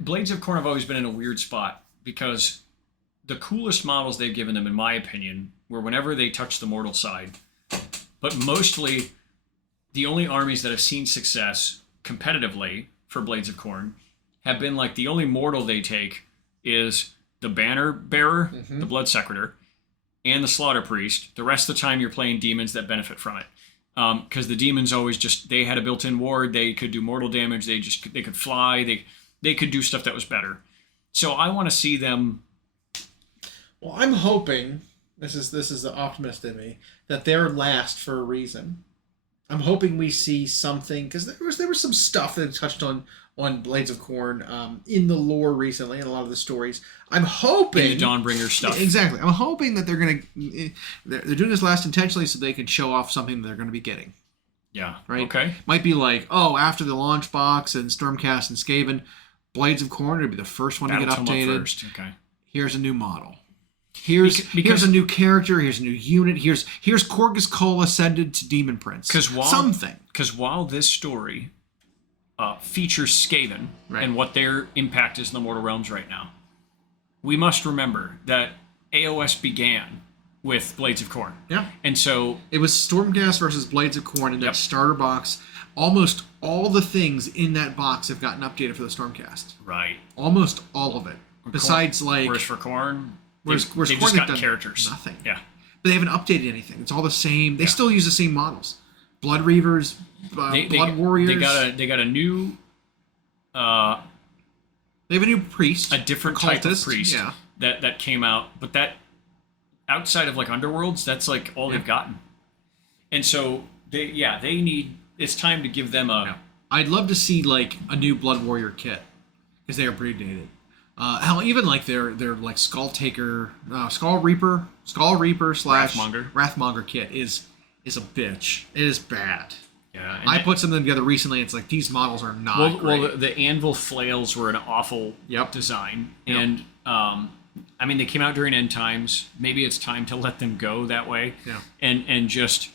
Blades of Corn have always been in a weird spot because the coolest models they've given them, in my opinion, were whenever they touch the mortal side. But mostly, the only armies that have seen success competitively for Blades of Corn have been like the only mortal they take is the Banner Bearer, the Blood Secretor, and the Slaughter Priest. The rest of the time you're playing demons that benefit from it. Because the demons always they had a built-in ward, they could do mortal damage, they could fly, they could do stuff that was better. So I want to see them. Well, I'm hoping, this is the optimist in me, that they're last for a reason. I'm hoping we see something, because there was some stuff that touched on Blades of Corn in the lore recently, and a lot of the stories. I'm hoping in the Dawnbringer stuff. Exactly. I'm hoping that they're doing this last intentionally so they can show off something that they're going to be getting. Yeah. Right. Okay. Might be like, after the launch box and Stormcast and Skaven, Blades of Corn would be the first one to get updated. First. Okay. Here's a new model. Here's a new character. Here's a new unit. Here's Korgus Cole ascended to Demon Prince. Because while this story features Skaven and what their impact is in the Mortal Realms right now, we must remember that AOS began with Blades of Corn. Yeah. And so it was Stormcast versus Blades of Corn in that starter box. Almost all the things in that box have gotten updated for the Stormcast. Right. Almost all of it. Besides, whereas for Corn, Where's they've Corn just got characters. Nothing. Yeah. But they haven't updated anything. It's all the same. They still use the same models. Blood Reavers, Blood Warriors. They got a new. They have a new priest. A different type of priest. Yeah. That came out, but that outside of like Underworlds, that's like all they've gotten. And so they need. It's time to give them a. Yeah. I'd love to see like a new Blood Warrior kit because they are pretty dated. Hell, even like their like Skull Reaper / Wrathmonger kit is a bitch. It is bad. Yeah, I put something together recently. It's like these models are not great. Well, the anvil flails were an awful design, and I mean they came out during end times. Maybe it's time to let them go that way, and just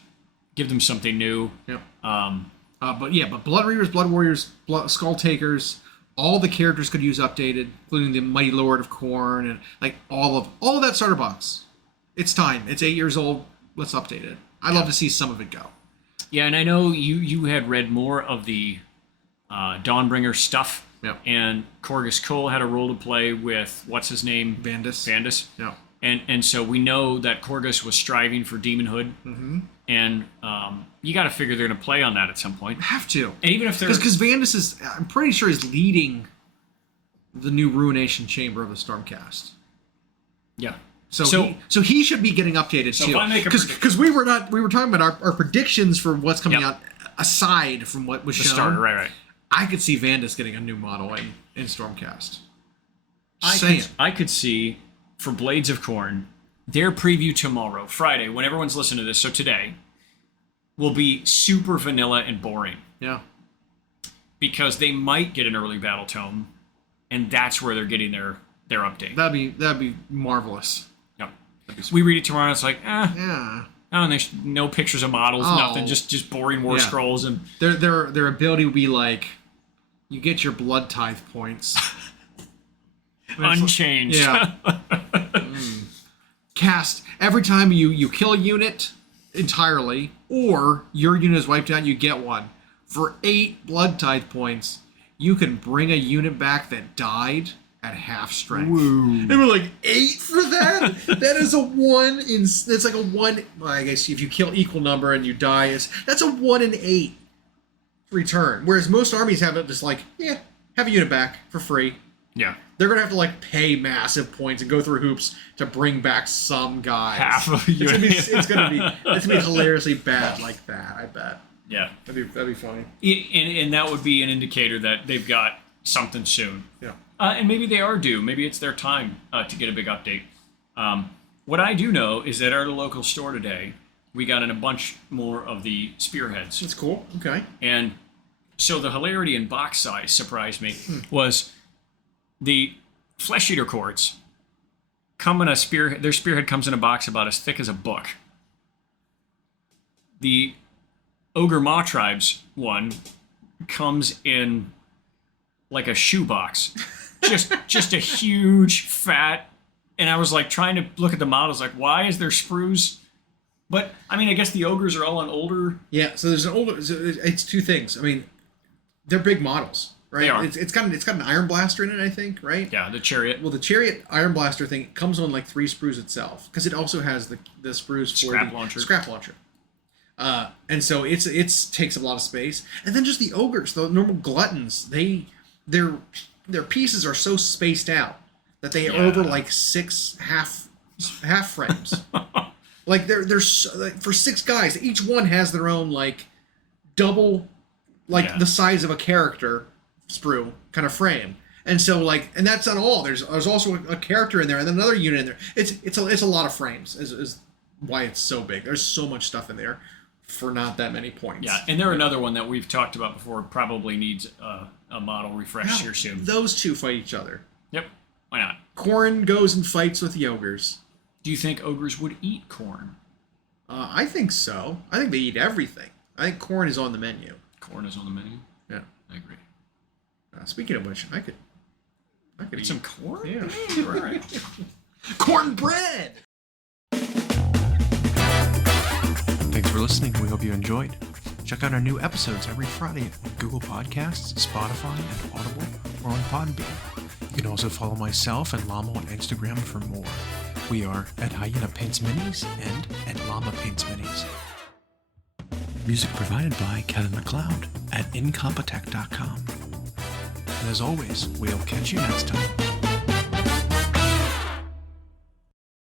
give them something new. Yep. But Blood Reavers, Blood Warriors, Skull Takers. All the characters could use updated, including the Mighty Lord of Corn and like all of that starter box. It's time. It's 8 years old. Let's update it. I'd love to see some of it go. Yeah, and I know you had read more of the Dawnbringer stuff. Yep. And Korgus Cole had a role to play with what's his name? Vandus. Yeah. And so we know that Korgus was striving for demonhood. Mm-hmm. And you got to figure they're going to play on that at some point. Have to. And even if they're... Because Vandus is, I'm pretty sure, is leading the new Ruination Chamber of the Stormcast. Yeah. So he should be getting updated too. If I make a prediction... Because we were talking about our predictions for what's coming out aside from what was shown. The starter, right. I could see Vandus getting a new model in Stormcast. I could see, for Blades of Corn, their preview tomorrow, Friday, when everyone's listening to this, so today, will be super vanilla and boring. Yeah. Because they might get an early battle tome, and that's where they're getting their update. That'd be marvelous. Yep. We read it tomorrow, and it's like, Yeah. Oh, and there's no pictures of models, nothing, just boring war scrolls. And their ability would be like, you get your blood tithe points. Unchanged. Yeah. Cast every time you kill a unit, entirely, or your unit is wiped out, you get one. For 8 blood tithe points, you can bring a unit back that died at half strength. Woo. And we're like, 8 for that? That is a 1 in... That's like a 1... Well, I guess if you kill equal number and you die, that's a 1 in 8 return. Whereas most armies have it just like, yeah, have a unit back for free. Yeah. They're going to have to like pay massive points and go through hoops to bring back some guys. Half of a unit. It's going to be hilariously bad like that, I bet. Yeah. That'd be funny. And that would be an indicator that they've got something soon. Yeah. And maybe they are due. Maybe it's their time to get a big update. What I do know is that at our local store today, we got in a bunch more of the spearheads. That's cool. Okay. And so the hilarity in box size surprised me was the flesh eater courts come in a spearhead. Their spearhead comes in a box about as thick as a book. The Ogre Maw Tribes one comes in like a shoebox. Just a huge, fat, and I was like trying to look at the models, like, why is there sprues? But I mean, I guess the ogres are all on older. Yeah, so there's an older. It's 2 things. I mean, they're big models, right? They are. It's got an iron blaster in it, I think, right? Yeah, the chariot. Well, the chariot iron blaster thing comes on like 3 sprues itself, because it also has the sprues for the scrap launcher. And so it takes up a lot of space, and then just the ogres, the normal gluttons, their pieces are so spaced out that they are over like 6 half frames. Like they're so, like, for 6 guys, each one has their own like double, like the size of a character sprue kind of frame. And so like, and that's not all. There's also a character in there and then another unit in there. It's a lot of frames is why it's so big. There's so much stuff in there for not that many points. Yeah, and they're another one that we've talked about before. Probably needs a model refresh here soon. Those 2 fight each other. Yep. Why not? Khorne goes and fights with the ogres. Do you think ogres would eat Khorne? I think so. I think they eat everything. I think Khorne is on the menu. Khorne is on the menu? Yeah. I agree. Speaking of which, I could eat some Khorne? Yeah. Right. Corn bread! Thanks for listening. We hope you enjoyed. Check out our new episodes every Friday on Google Podcasts, Spotify, and Audible, or on Podbean. You can also follow myself and Llama on Instagram for more. We are at Hyena Paints Minis and at Llama Paints Minis. Music provided by Kevin MacLeod at incompetech.com. And as always, we'll catch you next time.